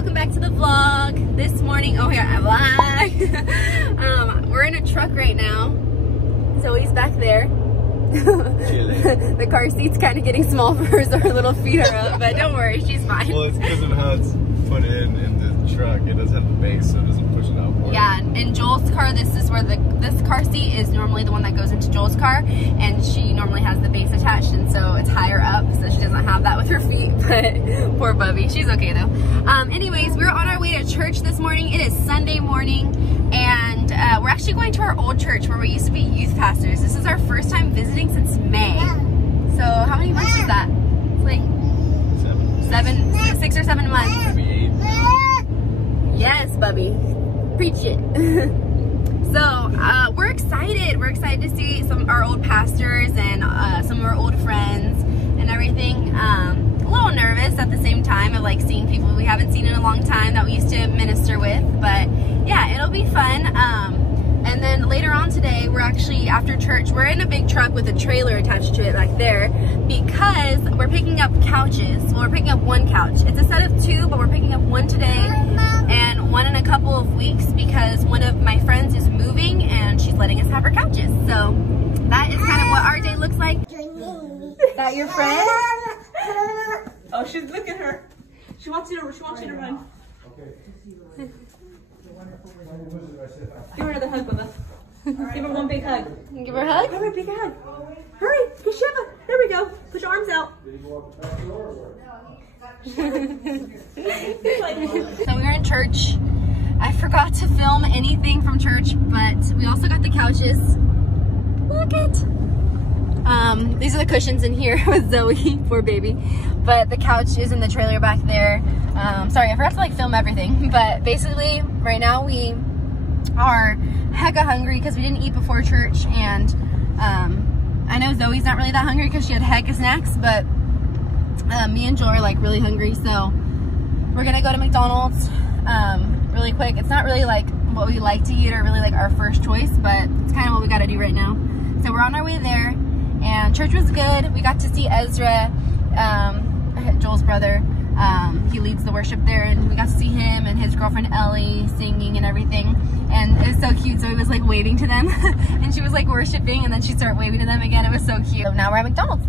welcome back to the vlog. This morning, oh yeah, vlog. We're in a truck right now. Zoe's back there. The car seat's kind of getting small for her, so her little feet are up, but don't worry, she's fine. Well, it's because of how it's put in the truck. It doesn't have the base, so it doesn't push it out more. Yeah, in Joel's car, this is where this car seat is normally the one that goes into Joel's car, and she normally has the base attached, and so it's higher up, so she doesn't have that with her feet, but poor Bubby. She's okay though. Anyways, we're on our way to church this morning. It is Sunday morning, and we're actually going to our old church where we used to be youth pastors. This is our first time visiting since May. So how many months is that? It's like 6 or 7 months. Maybe 8. Yes, Bubby. Preach it. So we're excited. We're excited to see some of our old pastors and some of our old friends and everything. A little nervous at the same time of like seeing people we haven't seen in a long time that we used to minister with, but yeah, it'll be fun. And then later on today, we're actually, after church, we're in a big truck with a trailer attached to it back there because we're picking up couches. Well, we're picking up one couch. It's a set of 2, but we're picking up one today and one in a couple of weeks because one of my friends is moving and she's letting us have her couches. So that is kind of what our day looks like. Is that your friend? Oh, she's look at her. She wants you to run. Give her another hug, Bubba. Give her one big hug. Give her a hug? Hurry, big hug. Hurry, Shiva. There we go. Put your arms out. So we were in church. I forgot to film anything from church, but we also got the couches. Look it. These are the cushions in here with Zoe, poor baby. But the couch is in the trailer back there. Sorry, I forgot to like film everything. But basically, right now we are hecka hungry because we didn't eat before church, and I know Zoe's not really that hungry because she had hecka snacks, but me and Joel are like really hungry, so we're gonna go to McDonald's really quick. It's not really like what we like to eat or really like our first choice, but it's kind of what we gotta do right now. So we're on our way there, and church was good. We got to see Ezra, Joel's brother. He leads the worship there, and we got to see him and his girlfriend Ellie singing and everything, and it was so cute. So he was like waving to them and she was like worshiping, and then she started waving to them again. It was so cute. So now we're at McDonald's.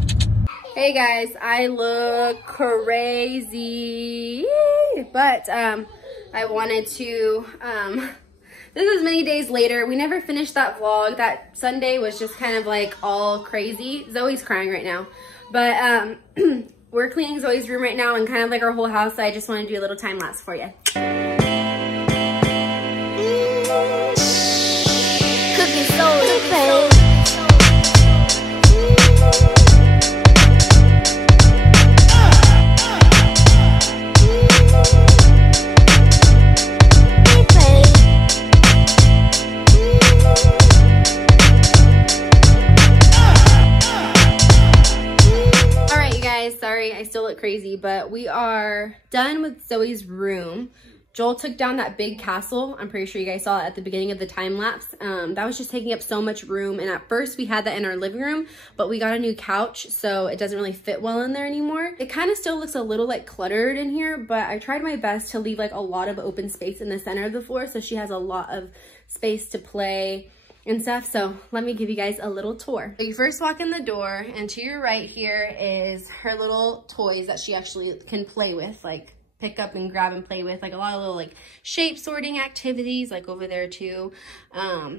Hey guys, I look crazy, but I wanted to this is many days later. We never finished that vlog. That Sunday was just kind of like all crazy. Zoe's crying right now, but we're cleaning Zoe's room right now and kind of like our whole house. So I just want to do a little time lapse for you. Cooking soul. Sorry, I still look crazy, but we are done with Zoe's room. Joel took down that big castle. I'm pretty sure you guys saw it at the beginning of the time lapse. That was just taking up so much room, and at first we had that in our living room, but we got a new couch, so it doesn't really fit well in there anymore. It kind of still looks a little like cluttered in here, but I tried my best to leave like a lot of open space in the center of the floor, so she has a lot of space to play and stuff. So let me give you guys a little tour. So you first walk in the door, and to your right here is her little toys that she actually can play with, like pick up and grab and play with, like a lot of little like shape sorting activities, like over there too.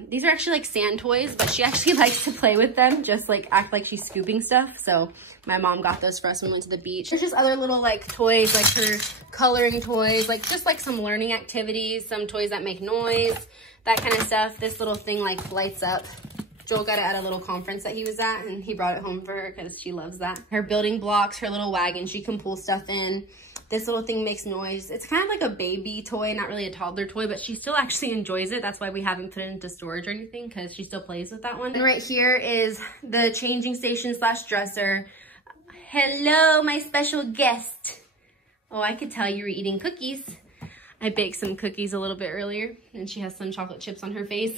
These are actually like sand toys, but she actually likes to play with them, just like act like she's scooping stuff. So my mom got those for us when we went to the beach. There's just other little like toys, like her coloring toys, like just like some learning activities, some toys that make noise, that kind of stuff. This little thing like lights up. Joel got it at a little conference that he was at, and he brought it home for her because she loves that. Her building blocks, her little wagon, she can pull stuff in. This little thing makes noise. It's kind of like a baby toy, not really a toddler toy, but she still actually enjoys it. That's why we haven't put it into storage or anything, because she still plays with that one. And right here is the changing station slash dresser. Hello, my special guest. Oh, I could tell you were eating cookies. I baked some cookies a little bit earlier, and she has some chocolate chips on her face.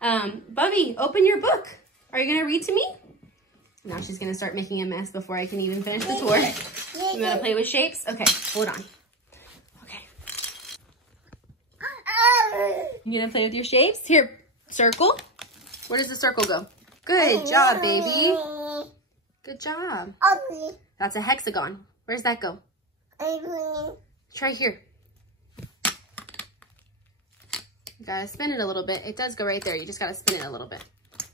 Bubby, open your book. Are you gonna read to me? Now she's gonna start making a mess before I can even finish the tour. You wanna play with shapes? Okay, hold on. Okay, You gonna play with your shapes? Here, circle. Where does the circle go? Good job, baby. Good job. That's a hexagon. Where does that go? Try here. You gotta spin it a little bit. It does go right there. You just gotta spin it a little bit.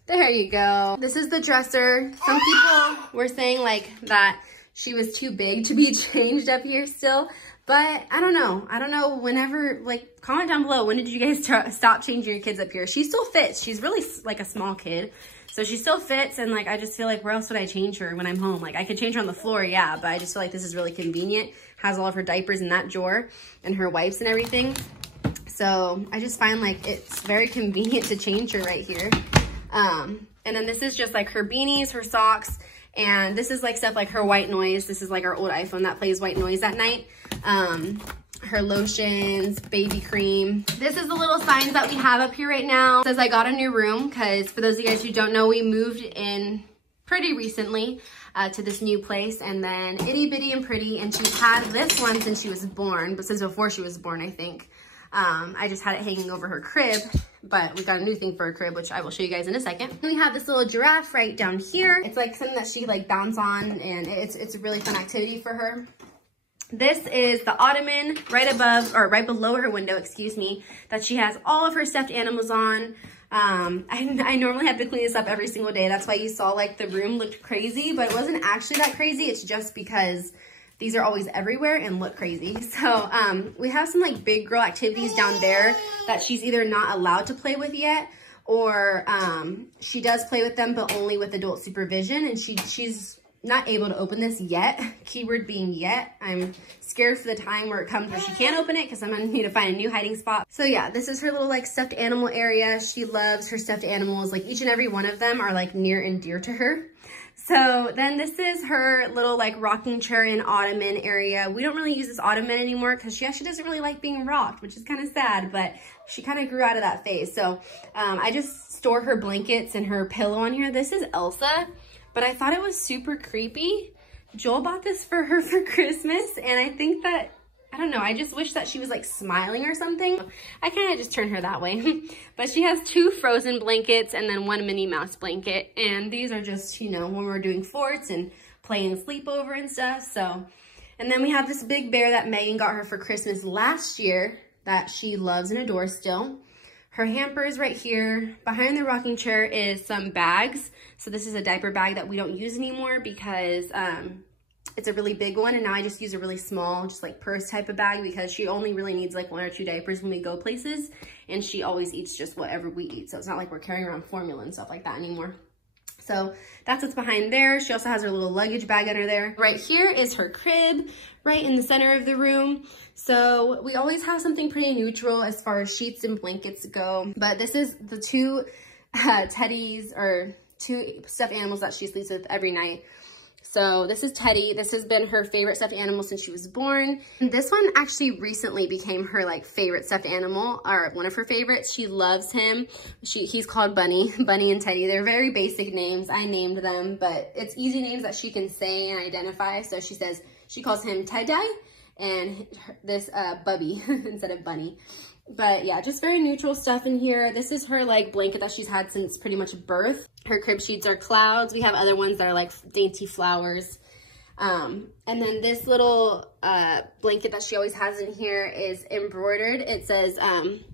There you go. This is the dresser. Some people were saying like that she was too big to be changed up here still. But I don't know. I don't know whenever, like, comment down below, when did you guys stop changing your kids up here? She still fits. She's really like a small kid. So she still fits, and like, I just feel like where else would I change her when I'm home? Like, I could change her on the floor, yeah, but I just feel like this is really convenient. Has all of her diapers in that drawer and her wipes and everything. So I just find like it's very convenient to change her right here. And then this is just like her beanies, her socks, and this is like stuff like her white noise. This is like our old iPhone that plays white noise at night. Her lotions, baby cream. This is the little signs that we have up here right now. It says I got a new room, because for those of you guys who don't know, we moved in pretty recently to this new place, and then itty bitty and pretty, and she's had this one since she was born, but since before she was born, I think. I just had it hanging over her crib, but we got a new thing for her crib, which I will show you guys in a second. We have this little giraffe right down here. It's like something that she like bounce on, and it's a really fun activity for her. This is the ottoman right above, or right below her window, excuse me, that she has all of her stuffed animals on. I normally have to clean this up every single day. That's why you saw like the room looked crazy, but it wasn't actually that crazy. It's just because these are always everywhere and look crazy. So we have some like big girl activities down there that she's either not allowed to play with yet, or she does play with them, but only with adult supervision. And she's not able to open this yet, keyword being yet. I'm scared for the time where it comes where she can't open it, because I'm gonna need to find a new hiding spot. So yeah, this is her little like stuffed animal area. She loves her stuffed animals. Like each and every one of them are like near and dear to her. So then this is her little like rocking chair and ottoman area. We don't really use this ottoman anymore because she actually doesn't really like being rocked, which is kind of sad, but she kind of grew out of that phase. So I just store her blankets and her pillow on here. This is Elsa, but I thought it was super creepy. Joel bought this for her for Christmas, and I think that, I don't know, I just wish that she was like smiling or something. I kind of just turned her that way. But she has 2 Frozen blankets and then 1 Minnie Mouse blanket. And these are just, you know, when we're doing forts and playing sleepover and stuff. So, and then we have this big bear that Megan got her for Christmas last year that she loves and adores still. Her hamper is right here. Behind the rocking chair is some bags. So this is a diaper bag that we don't use anymore because it's a really big one, and now I just use a really small, just like purse type of bag, because she only really needs like 1 or 2 diapers when we go places, and she always eats just whatever we eat. So it's not like we're carrying around formula and stuff like that anymore. So that's what's behind there. She also has her little luggage bag under there. Right here is her crib, right in the center of the room. So we always have something pretty neutral as far as sheets and blankets go. But this is the 2 teddies, or 2 stuffed animals that she sleeps with every night. So this is Teddy. This has been her favorite stuffed animal since she was born. And this one actually recently became her like favorite stuffed animal, or one of her favorites. She loves him. He's called Bunny. Bunny and Teddy. They're very basic names. I named them, but it's easy names that she can say and identify. So she says, she calls him Teddy and this Bubby instead of Bunny. But yeah, just very neutral stuff in here. This is her like blanket that she's had since pretty much birth. Her crib sheets are clouds. We have other ones that are like dainty flowers. And then this little blanket that she always has in here is embroidered. It says,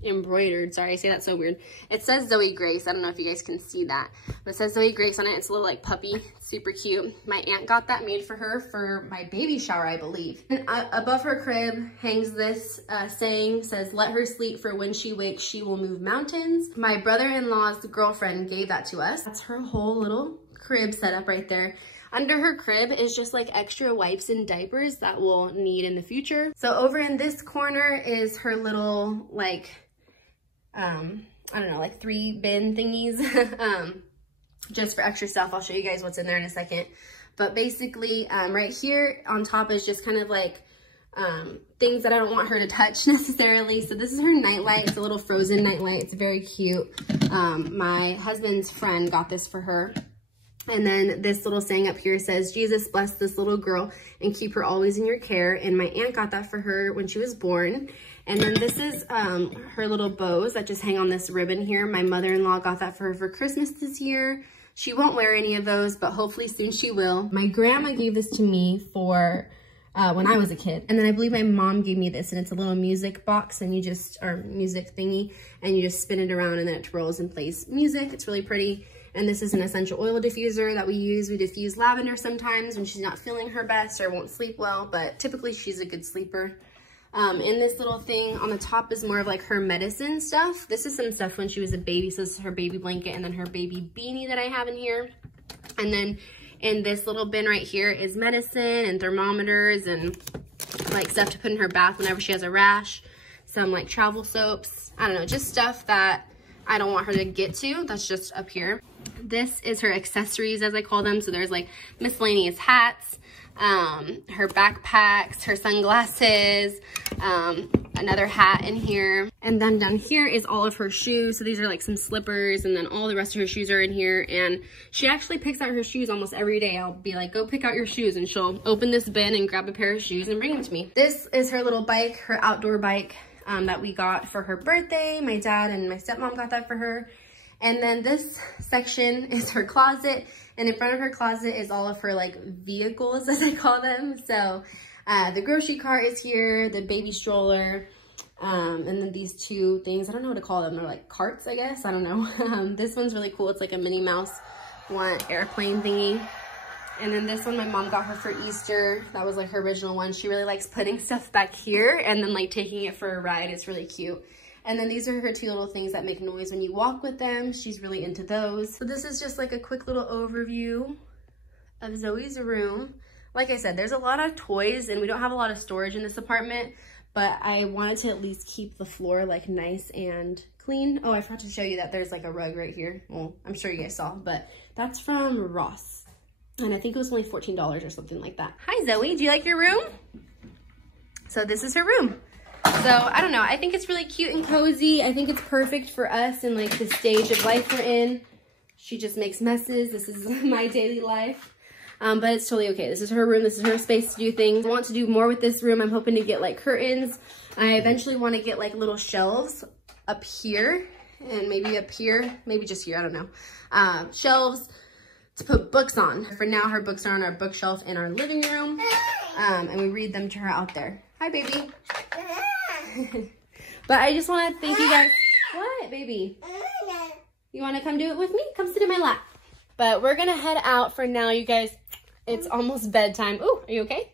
embroidered, sorry, I say that so weird. It says Zoe Grace. I don't know if you guys can see that, but it says Zoe Grace on it. It's a little like puppy, it's super cute. My aunt got that made for her for my baby shower, I believe. And above her crib hangs this saying, says, let her sleep, for when she wakes, she will move mountains. My brother-in-law's girlfriend gave that to us. That's her whole little crib setup right there. Under her crib is just like extra wipes and diapers that we'll need in the future. So over in this corner is her little like, I don't know, like 3 bin thingies, just for extra stuff. I'll show you guys what's in there in a second. But basically right here on top is just kind of like things that I don't want her to touch necessarily. So this is her nightlight. It's a little Frozen nightlight. It's very cute. My husband's friend got this for her. And then this little saying up here says, Jesus bless this little girl and keep her always in your care. And my aunt got that for her when she was born. And then this is her little bows that just hang on this ribbon here. My mother-in-law got that for her for Christmas this year. She won't wear any of those, but hopefully soon she will. My grandma gave this to me for when I was a kid. And then I believe my mom gave me this, and it's a little music box, and you just, or music thingy, and you just spin it around and then it twirls and plays music. It's really pretty. And this is an essential oil diffuser that we use. We diffuse lavender sometimes when she's not feeling her best or won't sleep well, but typically she's a good sleeper. And this little thing on the top is more of like her medicine stuff. This is some stuff when she was a baby. So this is her baby blanket and then her baby beanie that I have in here. And then in this little bin right here is medicine and thermometers and like stuff to put in her bath whenever she has a rash. Some like travel soaps. I don't know, just stuff that I don't want her to get to. That's just up here. This is her accessories, as I call them. So there's like miscellaneous hats, her backpacks, her sunglasses, another hat in here. And then down here is all of her shoes. So these are like some slippers, and then all the rest of her shoes are in here. And she actually picks out her shoes almost every day. I'll be like, go pick out your shoes, and she'll open this bin and grab a pair of shoes and bring them to me. This is her little bike, her outdoor bike that we got for her birthday. My dad and my stepmom got that for her. And then this section is her closet, and in front of her closet is all of her like vehicles, as I call them. So the grocery cart is here, the baby stroller, and then these two things, I don't know what to call them. They're like carts, I guess. I don't know. This one's really cool. It's like a Minnie Mouse one airplane thingy. And then this one my mom got her for Easter. That was like her original one. She really likes putting stuff back here and then like taking it for a ride. It's really cute. And then these are her two little things that make noise when you walk with them. She's really into those. So this is just like a quick little overview of Zoe's room. Like I said, there's a lot of toys and we don't have a lot of storage in this apartment, but I wanted to at least keep the floor like nice and clean. Oh, I forgot to show you that there's like a rug right here. Well, I'm sure you guys saw, but that's from Ross. And I think it was only $14 or something like that. Hi, Zoe. Do you like your room? So this is her room. So I don't know. I think it's really cute and cozy. I think it's perfect for us in like the stage of life we're in. She just makes messes. This is my daily life. But it's totally okay. This is her room. This is her space to do things. I want to do more with this room. I'm hoping to get like curtains. I eventually want to get like little shelves up here and maybe up here, maybe just here. I don't know. Shelves to put books on. For now, her books are on our bookshelf in our living room, and we read them to her out there. Hi, baby. But I just want to thank you guys. What, baby? You want to come do it with me? Come sit in my lap. But we're going to head out for now, you guys. It's almost bedtime. Ooh, are you okay?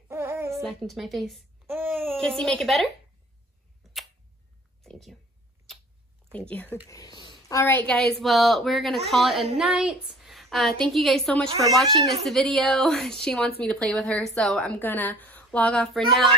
Smacked into my face. Kissy, make it better? Thank you. Thank you. All right, guys. Well, we're going to call it a night. Thank you guys so much for watching this video. She wants me to play with her, so I'm gonna log off for now.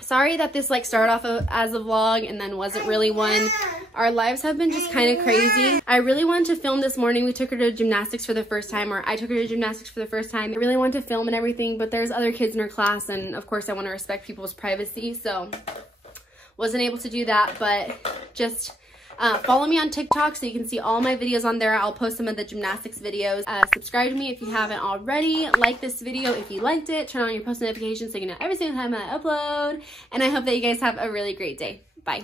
Sorry that this like started off as a vlog and then wasn't really one. Our lives have been just kind of crazy. I really wanted to film this morning. We took her to gymnastics for the first time, or I took her to gymnastics for the first time. I really wanted to film and everything, but there's other kids in her class, and of course I want to respect people's privacy, so wasn't able to do that. But just follow me on TikTok so you can see all my videos on there. I'll post some of the gymnastics videos. Subscribe to me if you haven't already. Like this video if you liked it. Turn on your post notifications so you know every single time I upload. And I hope that you guys have a really great day. Bye.